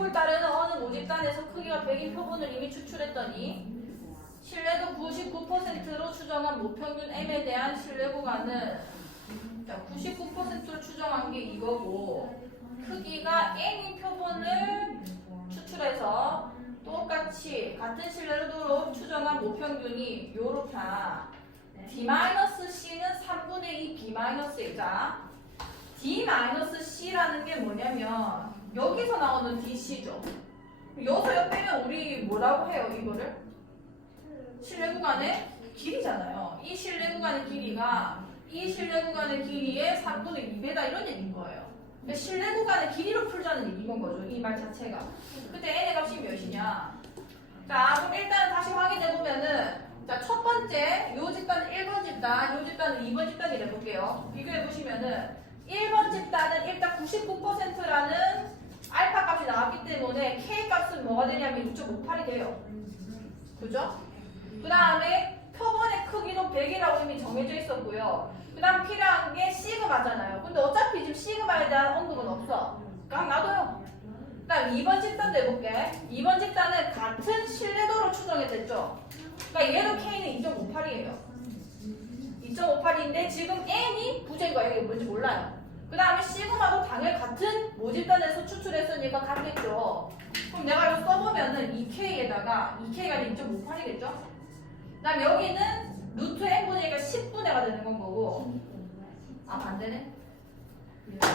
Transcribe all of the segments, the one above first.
F를 따르는 어느 모집단에서 크기가 100인 표본을 이미 추출했더니 신뢰도 99%로 추정한 모평균 M에 대한 신뢰 구간은 자, 99%로 추정한 게 이거고 크기가 N인 표본을 추출해서 똑같이 같은 신뢰도로 추정한 모평균이 요렇다. D-C는 3분의 2 B-A자 D-C라는 게 뭐냐면 여기서 나오는 DC죠. 여기서 옆 빼면 우리 뭐라고 해요 이거를? 실내 구간의 길이잖아요. 이 실내 구간의 길이가 이 실내 구간의 길이의 3분의 2배다 이런 얘기인 거예요. 그러니까 실내 구간의 길이로 풀자는 얘기인 거죠. 이 말 자체가. 그때 n의 값이 몇이냐? 자, 그럼 일단 다시 확인해 보면은 자, 첫 번째 요 집단은 1번 집단, 요 집단은 2번 집단이래 볼게요. 비교해 보시면은 1번 집단은 일단 99%라는 알파 값이 나왔기 때문에 k 값은 뭐가 되냐면 2.58이 돼요. 그죠? 그 다음에 표본의 크기도 100이라고 이미 정해져 있었고요. 그 다음 필요한 게 시그마잖아요. 근데 어차피 지금 시그마에 대한 언급은 없어. 그냥 놔둬요. 그 다음 2번 집단도 해볼게. 2번 집단은 같은 신뢰도로 추정했댔죠. 그러니까 얘도 K는 2.58이에요. 2.58인데 지금 N이 부재인 거예요. 이게 뭔지 몰라요. 그 다음에 시그마도 당연히 같은 모집단에서 추출했으니까 같겠죠. 그럼 내가 이거 써보면은 2K에다가 2K가 2.58이겠죠? 그 다음 여기는 루트 n분의 1가 10분의 가 되는 건 거고 아 반대네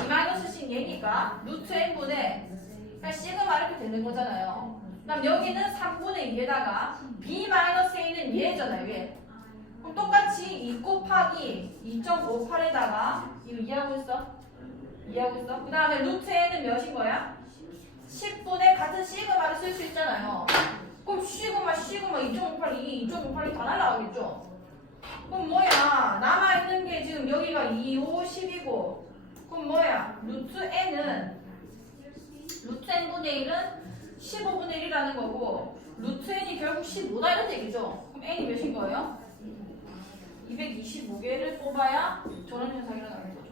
2 마이너스 씩 얘니까 루트 n분의 그러니까 시그마 이렇게 되는 거잖아요 그 다음 여기는 3분의 2에다가 b 마이너스 a는 얘잖아요 얘 그럼 똑같이 2 곱하기 2.58에다가 이거 이해하고 있어? 이해하고 있어? 그 다음에 루트 n은 몇인 거야? 10분의 같은 시그마를 쓸 수 있잖아요 그럼 시그마 시그마 2.58이 2.58이 다 날라가겠죠? 그럼 뭐야 남아있는 게 지금 여기가 2, 5, 10이고 그럼 뭐야 루트 n은 루트 n분의 1은 15분의 1이라는 거고 루트 n이 결국 15다 이런 얘기죠 그럼 n이 몇인 거예요? 225개를 뽑아야 저런 현상이 일어나는 거죠